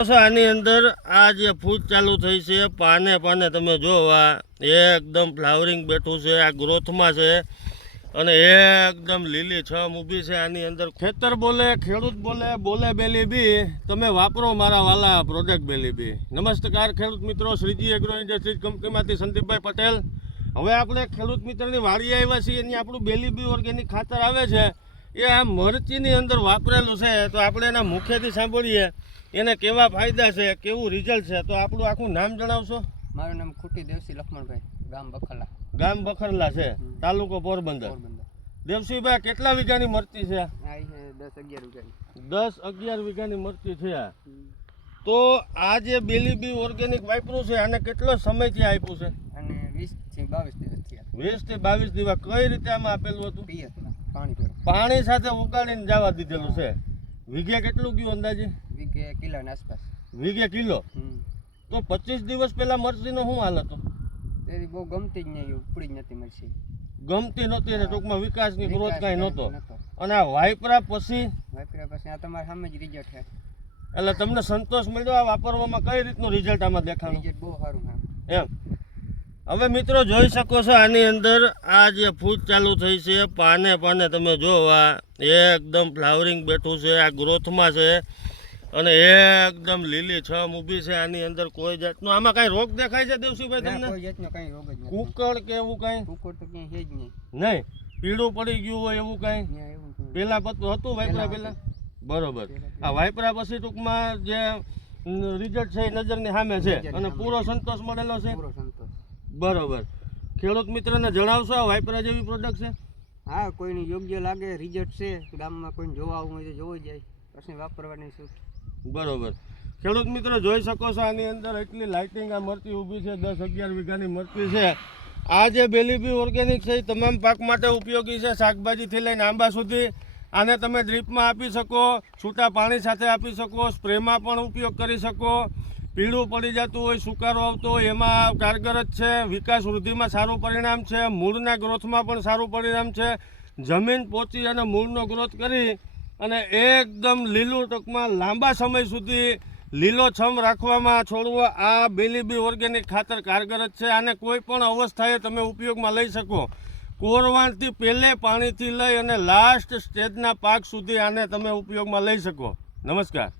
આની અંદર આ જે ફૂટ ચાલુ થઈ છે, પાને પાને તમે જો આ એકદમ ફ્લાવરિંગ બેઠું છે, આ ગ્રોથમાં છે અને એકદમ લીલી છમ ઊભી છે. આની અંદર ખેતર બોલે, ખેડૂત બોલે, બોલે બેલી બી, તમે વાપરો મારા વાલા પ્રોડક્ટ બેલી બી. નમસ્કાર ખેડૂત મિત્રો, શ્રીજી એગ્રો ઇન્ડસ્ટ્રીઝ કંપનીમાંથી સંદીપભાઈ પટેલ. હવે આપણે ખેડૂત મિત્રની વાડી આવ્યા છીએ, એની આપણું બેલી બી ઓર્ગેનિક ખાતર આવે છે, એ આ મરચીની અંદર વાપરેલું છે. તો આપણે એના મુખેથી સાંભળીએ એને કેવા ફાયદા છે, કેવું રિઝલ્ટ છે. તો આપણું આખું નામ જણાવશો? મારું નામ ખૂટી દેવસી લક્ષ્મણભાઈ, ગામ બખરલા. ગામ બખરલા છે, તાલુકો પોરબંદર. દેવસીભાઈ, કેટલા વીઘાની મરચી છે? 10-11 વીઘાની મરચી છે. તો આ જે બેલી બી ઓર્ગેનિક વાપરું છે, આને કેટલો સમયથી આપ્યું છે? અને 20 થી 22 દિવસ થયા. 20 થી 22 દિવસ. કઈ રીતે આમાં આપેલું હતું? પાણી સાથે ઉકાળીને જવા દીધેલું છે. વીઘે કેટલું ગયું અંદાજે? વીઘે કિલોની આસપાસ. વીઘે કિલો. તો 25 દિવસ પહેલા મરચીનો શું હાલ હતો? તેથી બહુ ગમતી જ નહીં, ઉપડી જ નથી મરચી. ગમતી નહોતી અને ટૂંકમાં વિકાસની ગ્રોથ કાંઈ નહોતો. અને આ વાપરા પછી આ તમારા સામે જ રિઝલ્ટ છે. એટલે તમને સંતોષ મળ્યો આ વાપરવામાં? કઈ રીતનું રિઝલ્ટ આમાં દેખાણું? રિઝલ્ટ બહુ સારું એમ. હવે મિત્રો જોઈ શકો છો, આની અંદર આ જે ફૂટ ચાલુ થઈ છે, પાને પાને તમે જો આ એકદમ ફ્લાવરિંગ બેઠું છે, આ ગ્રોથમાં છે અને એકદમ લીલી છમ ઊભી છે. આની અંદર કોઈ જાતનો આમાં કાંઈ રોગ દેખાય છે દેવસીભાઈ તમને? કોઈ જાતનો કાંઈ રોગ જ નથી. કુકળ કે એવું કાંઈ? કુકળ તો ક્યાંય છે જ નહીં. નહીં. પીળું પડી ગયું હોય એવું કાંઈ? પેલા પતું હતું વાપરા પેલા? બરોબર. આ વાપરા પછી ટૂંકમાં જે રિઝલ્ટ છે એ નજરની સામે છે અને પૂરો સંતોષ મળેલો છે. બરોબર. ખેડૂત મિત્રને જણાવશો આ વાપરા જેવી પ્રોડક્ટ છે? હા, કોઈને યોગ્ય લાગે, રિઝલ્ટ છે, ગામમાં કોઈને જોવા આવવું હોય તો જોવો જાય, પછી વાપરવાની છૂટ. બરોબર. ખેડૂત મિત્રો જોઈ શકો છો, આની અંદર એટલી લાઇટિંગ આ મરચી ઊભી છે, 10-11 વીઘાની મરચી છે. આ જે બેલી બી ઓર્ગેનિક છે એ તમામ પાક માટે ઉપયોગી છે, શાકભાજીથી લઈને આંબા સુધી. આને તમે ડ્રીપમાં આપી શકો, છૂટા પાણી સાથે આપી શકો, સ્પ્રેમાં પણ ઉપયોગ કરી શકો. પીળું પડી જતું હોય, સુકારો આવતો હોય, એમાં કારગર જ છે. વિકાસ વૃદ્ધિમાં સારું પરિણામ છે, મૂળના ગ્રોથમાં પણ સારું પરિણામ છે. જમીન પોચી અને મૂળનો ગ્રોથ કરી અને એકદમ લીલું ટૂંકમાં લાંબા સમય સુધી લીલોછમ રાખવામાં છોડવો આ બેલી બી ઓર્ગેનિક ખાતર કારગર જ છે. આને કોઈ પણ અવસ્થાએ તમે ઉપયોગમાં લઈ શકો. કોરવાણથી પહેલે પાણીથી લઈ અને લાસ્ટ સ્ટેજના પાક સુધી આને તમે ઉપયોગમાં લઈ શકો. નમસ્કાર.